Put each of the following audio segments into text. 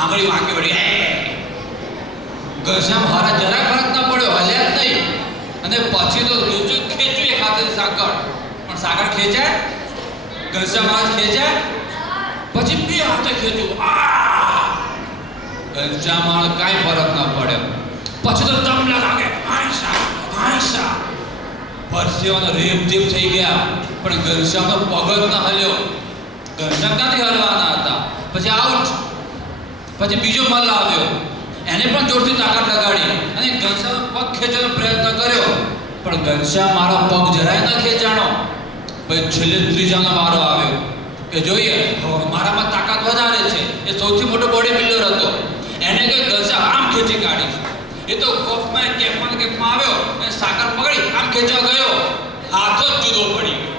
આંગળી વાંકી વળી ઘનશ્યામ હારા જરાય ફરક ના પડ્યો, હલ્યા જ નહીં. અને પછી તો ખેંચ્યું એક હાથે સાકર, પણ સાકર ખેંચાય? ઘનશ્યામ હાથ ખેંચાય? પછી બે હાથે ખેંચ્યું, ઘનશ્યામ કાંઈ ફરક ના પડ્યો. પછી તો તમલા લાગે, હાંસા પરસેવાનો રેપઝેપ થઈ ગયા, પણ ઘનશ્યામનો પગ જ ના હલ્યો. ઘનશ્યામ ક્યાંથી હલવાના હતા? પછી આઉટ. પછી બીજો મલ્લ આવ્યો, એને પણ જોરથી તાકાત લગાડી અને ઘનશ્યામ પગ ખેંચવાનો પ્રયત્ન કર્યો, પણ ઘનશ્યામ મારો પગ જરાય ન ખેંચાણો. પછી છેલ્લે ત્રીજાનો વારો આવ્યો કે જોઈએ મારામાં તાકાત વધારે છે. એ સૌથી મોટો બોડી બિલ્ડર હતો. એને કે ઘનશ્યામ આમ ખેંચી કાઢીશ. એ તો કોફમાં કેફમાં આવ્યો અને સાકર પકડી આમ ખેંચવા ગયો, હાથ જ જુદો પડી ગયો.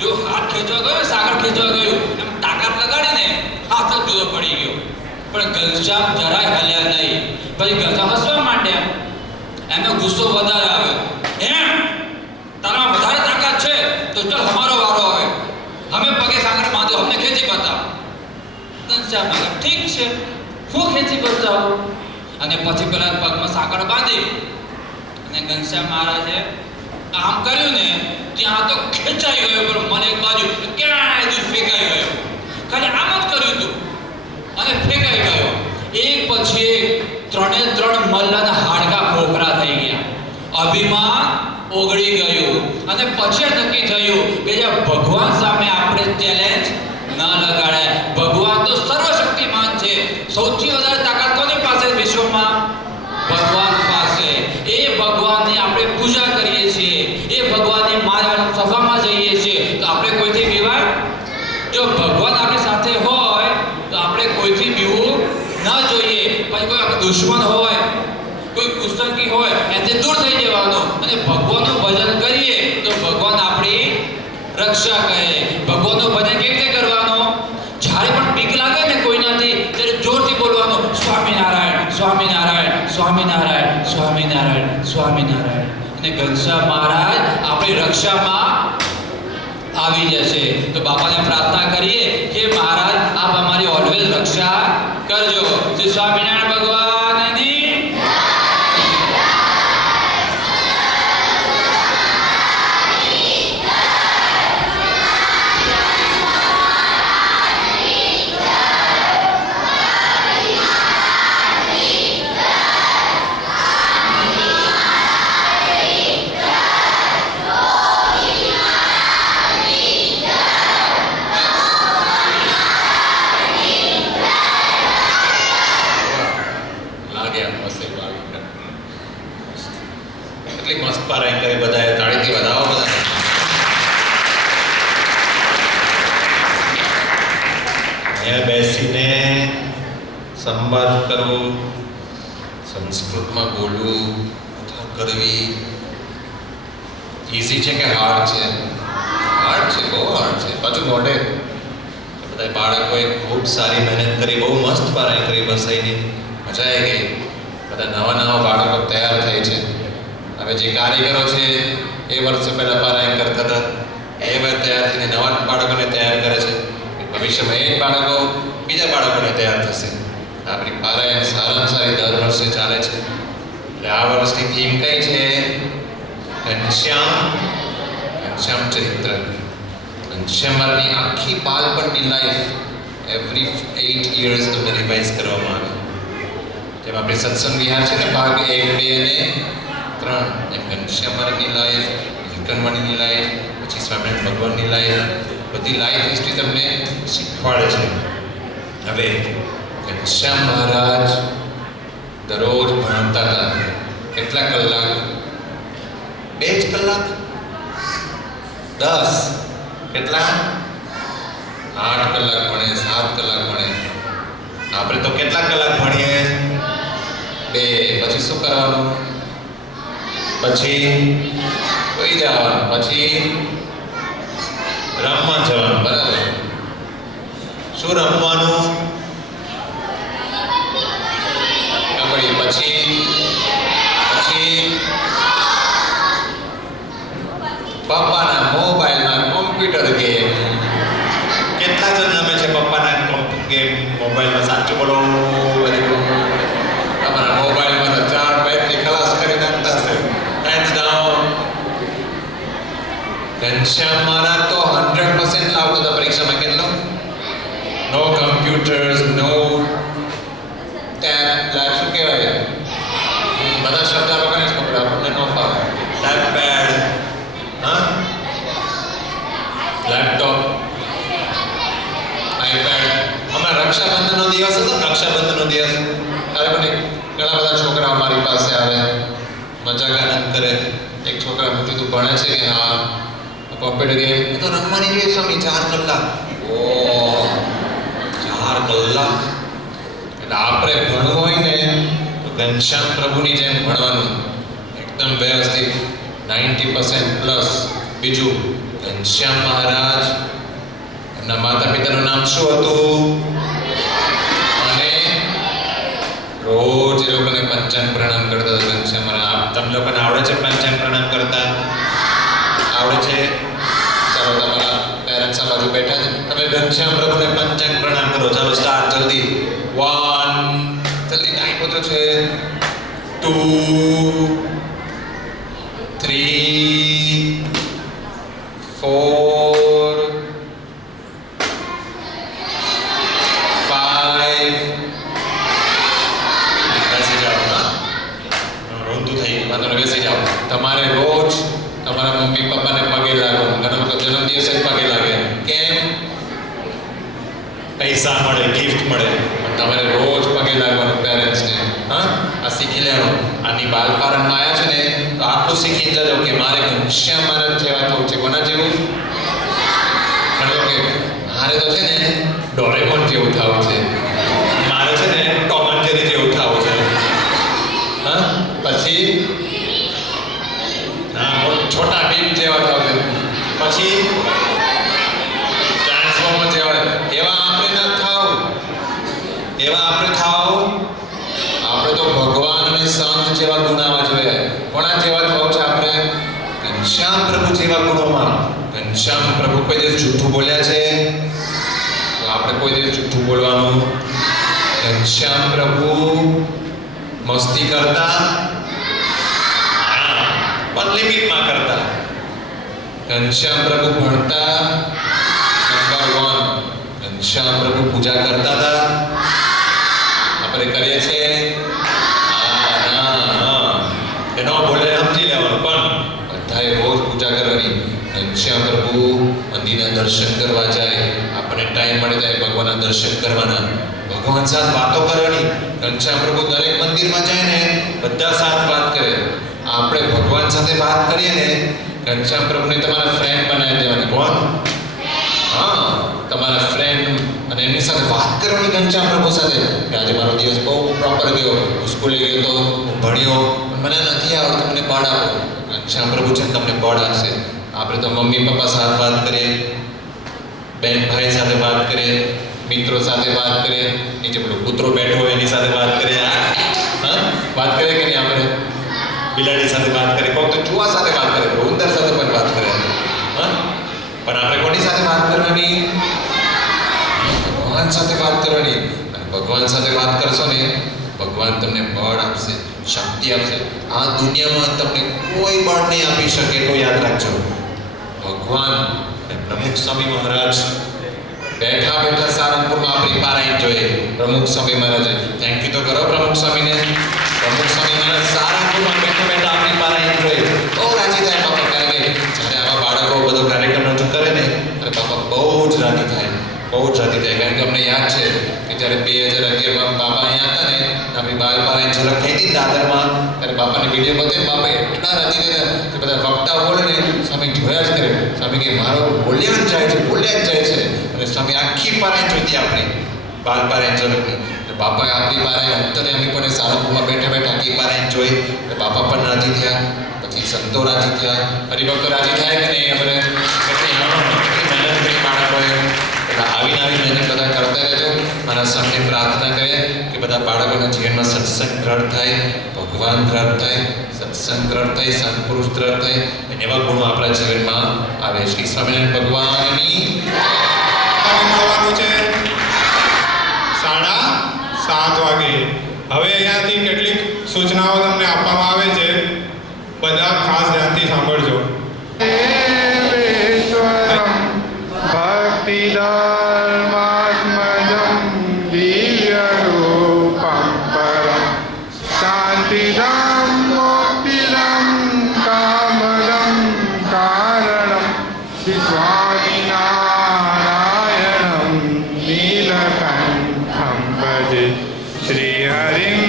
જો હાથ ખેંચવા ગયો, સાકર ખેંચવા ગયું, એમ તાકાત લગાડીને હાથ જ જુદો પડી ગયો. પણ ઘનશ્યામ જરાય હલ્યા નહીં. પછી ઘનશ્યામ હસવા માંડ્યા. એનો ગુસ્સો વધારે આવ્યો. એમ તારામાં વધારે તાકાત છે તો ચાલ અમારો વારો આવે, અમે પગે સાકર બાંધો, અમને ખેંચી બતાવો. ઘનશ્યામ ઠીક છે, હું ખેંચી બતાવું. અને પછી પેલા પગમાં સાકર બાંધી અને ઘનશ્યામ મહારાજે આમ કર્યું ને ત્યાં તો ખેંચાઈ ગયો, પણ મને એક બાજુ ક્યાંય દૂર ફેંકાઈ ગયો. ખાલી આમ જ કર્યું હતું અને ફેંકાઈ ગયો. એક પછી એક ત્રણે ત્રણ મલ્લના હાડકા ખોખરા થઈ ગયા. અભિમાન ઓગળી ગયું અને પછી નક્કી થયું કે જે ભગવાન સામે આપણે ચેલેન્જ ન લગાડાય. ભગવાન તો સર્વશક્તિમાન છે. સૌથી વધારે તાકાત કોની પાસે વિશ્વમાં? ભગવાન પાસે. એ ભગવાનની આપણે પૂજા કરીએ છીએ, એ ભગવાનની માયા સભામાં જઈએ છીએ, તો આપણે કોઈથી બીવાય? જો ભગવાન આપણી સાથે હોય તો આપણે કોઈથી બીવું ન જોઈએ. પછી કોઈ આપણો દુશ્મન હોય, કોઈ કુસંગી હોય, એનાથી દૂર થઈ જવાનું અને ભગવાનનું ભજન કરીએ તો ભગવાન આપણી રક્ષા કરે. ભગવાનનું ભજન કેવી રીતે કરવાનું? જ્યારે પણ બીક લાગે ને કોઈનાથી, ત્યારે જોરથી બોલવાનું, સ્વામિનારાયણ સ્વામિનારાયણ સ્વામિનારાયણ સ્વામિનારાયણ સ્વામિનારાયણ. અને ઘનશ્યામ મહારાજ આપણી રક્ષામાં આવી જશે. તો બાપાને પ્રાર્થના કરીએ કે મહારાજ આપ અમારી ઓલવેઝ રક્ષા કરજો. શ્રી સ્વામિનારાયણ ભગવાનની મસ્ત પારાયણ કરે. બધાએ તાળીથી વધાવો. બધા અહીંયા બેસીને સંવાદ કરવો, સંસ્કૃતમાં બોલવું, કથા કરવી ઈઝી છે કે હાર્ડ છે? હાર્ડ છે, બહુ હાર્ડ છે. પાછું મોઢે બધા બાળકોએ ખૂબ સારી મહેનત કરી, બહુ મસ્ત પારાયણ કરી. બસાઈની મજા આવી ગઈ. બધા નવા નવા બાળકો તૈયાર થાય છે. હવે જે કારીગરો છે એ વર્ષો પહેલાં પારાયણ કરતા હતા, એ હવે તૈયાર થઈને નવા બાળકોને તૈયાર કરે છે. ભવિષ્યમાં એ બાળકો બીજા બાળકોને તૈયાર થશે. આપણી પારાયણ સારામાં સારી દર વર્ષે ચાલે છે. એટલે આ વર્ષની થીમ કઈ છે? ઘનશ્યામ ચરિત્ર. ઘનશ્યામની આખી બાળપણની લાઈફ એવરી 8 years તમને રિવાઇઝ કરવામાં આવે. જેમ આપણે સત્સંગ વિહાર છે ને, ભાગ 1, 2 અને 3, એમ ઘનશ્યામની લાઈફ, નીલકંઠમણીની લાઈફ, પછી સ્વામિનારાયણ ભગવાનની લાઈફ, બધી લાઈફ હિસ્ટ્રી તમને શીખવાડે છે. હવે ઘનશ્યામ મહારાજ દરરોજ ભણતા હતા. કેટલા કલાક? 2 જ કલાક? 10? કેટલા? 8 કલાક ભણે, 7 કલાક ભણે. આપણે તો કેટલા કલાક ભણીએ? 2. પછી શું કરવાનું? પછી કોઈ જવાનું, પછી રમવા જવાનું. બરાબર. શું રમવાનું? કબડ્ડી. પછી પપ્પાના મોબાઈલમાં કોમ્પ્યુટર ગેમ. કેટલા જણ રમે છે પપ્પાના ગેમ મોબાઈલમાં સાચું બોલો વેરી ગુડ. તમારા મોબાઈલમાં તો 4 બેટરી ખલાસ કરી નાખતા હશે. Hands down. ઘનશ્યામ મહારાજ તો 100% લાવતો હતા પરીક્ષામાં. કેટલો? નો કમ્પ્યુટર્સ, નો ટેબ, શું કહેવાય, બધા શબ્દ લોકોને જ ખબર, આપણને ન ફાવે. ટેબ પેડ, હા, લેપટોપ, આઈપેડ. હમણાં રક્ષાબંધનનો દિવસ હતો. રક્ષાબંધનનો દિવસ ત્યારે પણ ઘણા બધા છોકરાઓ મારી પાસે આવે, મજાક આનંદ કરે. એક છોકરા પૂછ્યું તું ભણે છે કે હા, કોમ્પ્યુટર ગેમ તો રમવાની જોઈએ સ્વામી 4 કલાક. ઓ 4 કલાક. એટલે આપણે ભણવું હોય ને તો ઘનશ્યામ પ્રભુની જેમ ભણવાનું, એકદમ વ્યવસ્થિત 90% પ્લસ. બીજું, ઘનશ્યામ મહારાજ, એમના માતા પિતાનું નામ શું હતું? અને રોજ એ લોકોને પંચાંગ પ્રણામ કરતા હતા ઘનશ્યામ મહારાજ. તમને લોકોને આવડે છે પંચાંગ પ્રણામ કરતા? આવડે છે? ચાલો, તમારા પેરેન્ટ્સ આ બાજુ બેઠા છે, તમે ઘનશ્યામ પ્રભુને પંચાંગ પ્રણામ કરો. ચાલો સ્ટાર્ટ, જલ્દી. 1, જલ્દી, ટાઈમ ઓછો છે. 2, 3, 4, 5. બેસી જાઓ. હા, રોંધું થઈ ગયું, વાંધો નહીં, બેસી જાઓ. તમારે રોજ તમારા મમ્મી પપ્પાને પગે લાગો. ઘણા લોકો જન્મદિવસે પગે લાગે. કેમ? પૈસા મળે, ગિફ્ટ મળે. પણ તમારે રોજ પગે લાગવાનું પેરેન્ટ્સને. હા, આ શીખી લેવાનું. આની બાલપારણમાં આવ્યા છે ને તો આટલું શીખી જજો કે મારે ઘનશ્યામ મહારાજ જેવા થવું છે. કોના જેવું? પણ કે મારે તો છે ને ડોરેમોન જેવું થવું છે, મારે છે ને ટોમ એન્ડ જેરી જેવું થવું છે. હા, પછી છોટા ભીમ જેવા થાવ છે, પછી ટ્રાન્સફોર્મર જેવા. એવા આપણે ન થાવ, એવા આપણે થાવ. આપણે તો ભગવાન અને સંત જેવા ગુણ આવવા જોઈએ. કોના જેવા થાવ છે આપણે? ઘનશ્યામ પ્રભુ જેવા ગુણોમાં. ઘનશ્યામ પ્રભુ કોઈ દિવસ જૂઠું બોલ્યા છે તો આપણે કોઈ દિવસ જૂઠું બોલવાનું. ઘનશ્યામ પ્રભુ મસ્તી કરતા, પણ લિમિટમાં કરતા. ઘનશ્યામ પ્રભુ ભણતા, નંબર 1. ઘનશ્યામ પ્રભુ પૂજા કરતા હતા. આપણે કરીએ છીએ? એ ન બોલે સમજી લેવાનું, પણ બધાએ રોજ પૂજા કરવાની. ઘનશ્યામ પ્રભુ મંદિરના દર્શન કરવા જાય. આપણને ટાઈમ મળે ત્યારે ભગવાનના દર્શન કરવાના. ભગવાન સાથે વાતો કરવાની. ઘનશ્યામ પ્રભુ દરેક મંદિરમાં જાય ને બધા સાથે વાત કરે. આપણે ભગવાન સાથે વાત કરીએ ને, ઘનશ્યામ પ્રભુને તમારા ફ્રેન્ડ બનાવી દેવાના. કોણ? હા, તમારા ફ્રેન્ડ. અને એમની સાથે વાત કરવાની ઘનશ્યામ પ્રભુ સાથે કે આજે મારો દિવસ બહુ પ્રોપર ગયો, હું સ્કૂલે ગયો તો, હું ભણ્યો, મને નથી આવડતું, મને બળ આપો. ઘનશ્યામ પ્રભુ છે તમને બળ આપશે. આપણે તો મમ્મી પપ્પા સાથે વાત કરીએ, બેન ભાઈ સાથે વાત કરીએ, મિત્રો સાથે વાત કરીએ, નીચે પેલો કૂતરો બેઠો હોય એની સાથે વાત કરીએ. હા, વાત કરીએ કે નહીં? આપણે બિલાડી સાથે વાત કરીએ, કોઈક તો ચૂહા સાથે વાત કરે, ઉંદર સાથે પણ વાત કરે. હા, પણ આપણે કોની સાથે વાત કરવાની? ભગવાન સાથે વાત કરવાની. અને ભગવાન સાથે વાત કરશો ને, ભગવાન તમને બળ આપશે, શક્તિ આપશે. આ દુનિયામાં તમને કોઈ બળ નહીં આપી શકે. તો યાદ રાખજો, ભગવાન અને પ્રમુખ સ્વામી મહારાજ બેઠા બેઠા સારંગપુરમાં આપણી પારાયણ જોઈએ. પ્રમુખ સ્વામી મહારાજે થેન્ક યુ તો કરો પ્રમુખ સ્વામીને. પ્રમુખ સ્વામી મહારાજ સારંગપુરમાં બેઠા બેઠા આપણી પારાયણ જોઈએ. બહુ રાજી થાય બાપા. કારણ કે જ્યારે આવા બાળકો બધો કાર્યક્રમ રજૂ કરે ને ત્યારે બાપા બહુ જ રાજી થાય, બહુ જ રાજી થાય. કારણ કે અમને યાદ છે કે જ્યારે 2011માં બાપા અહીંયા હતા ને, આપણી બાલપારાયણ ઝલક થઈ હતી દાદરમાં, ત્યારે બાપાને વિડીયો બતાવી. બાપા એટલા રાજી થયા કે બધા વક્તા બોલે ને સ્વામી જોયા જ કરે. સ્વામી કે મારો બોલ્યા જ જાય છે, બોલ્યા જ જાય છે. અને સ્વામી આખી પારાયણ જોઈતી આપણી બાલપારાયણ ઝલકની. બાપાએ આપણી પારાયણ અંતરે અમે પણ સારંગપુરમાં બેઠા બેઠા આખી પારાયણ જોઈ. બાપા પણ રાજી થયા, પછી સંતો રાજી થયા, હરિભક્તો રાજી થયા કે નહીં? આપણે કેટલી મહેનત કરી બાળકોએ. એટલે આવીને મહેનત બધા કરતા રહેજો. મારા સામે પ્રાર્થના કરે કે બધા બાળકોના જીવનમાં સત્સંગ દ્રઢ થાય, ભગવાન દ્રઢ થાય, સત્સંગ દ્રઢ થાય, સંતપુરુષ દ્રઢ થાય, અને એવા ગુણો આપણા જીવનમાં આવે. શ્રી સ્વામિનારાયણ ભગવાનની મળવાનું છે. 7 વાગે. હવે અહીંયાથી કેટલીક સૂચનાઓ તમને આપવામાં આવે છે, બધા ખાસ ધ્યાનથી સાંભળજો. ભક્તિધર્માત્મજં દિવ્યરૂપં પરમ શાંતિદમ મોક્ષિદમ કામદમ કારણમ શ્રી સ્વામિનારાયણમ નીલકંઠમ ભજે શ્રી હરિમ.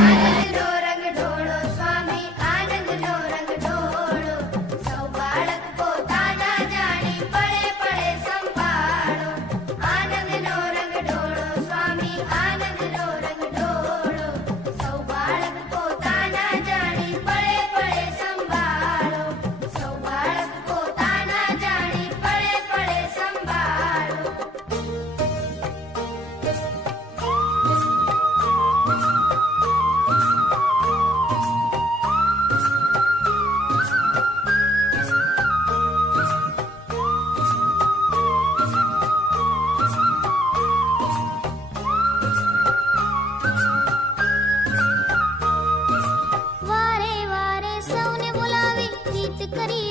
આનંદનો રંગ ઢોળો સ્વામી, આનંદનો રંગ ઢોળો. સૌ બાળક પોતાના જાણી પડે પડે સંભાળો. આનંદનો રંગ ઢોળો સ્વામી, આનંદનો રંગ ઢોળો. સૌ બાળક પોતાના જાણી પડે પડે સંભાળો. સૌ બાળક પોતાના જાણી પડે પડે સંભાળો. વારે વારે સૌને બોલાવી ગીત કરી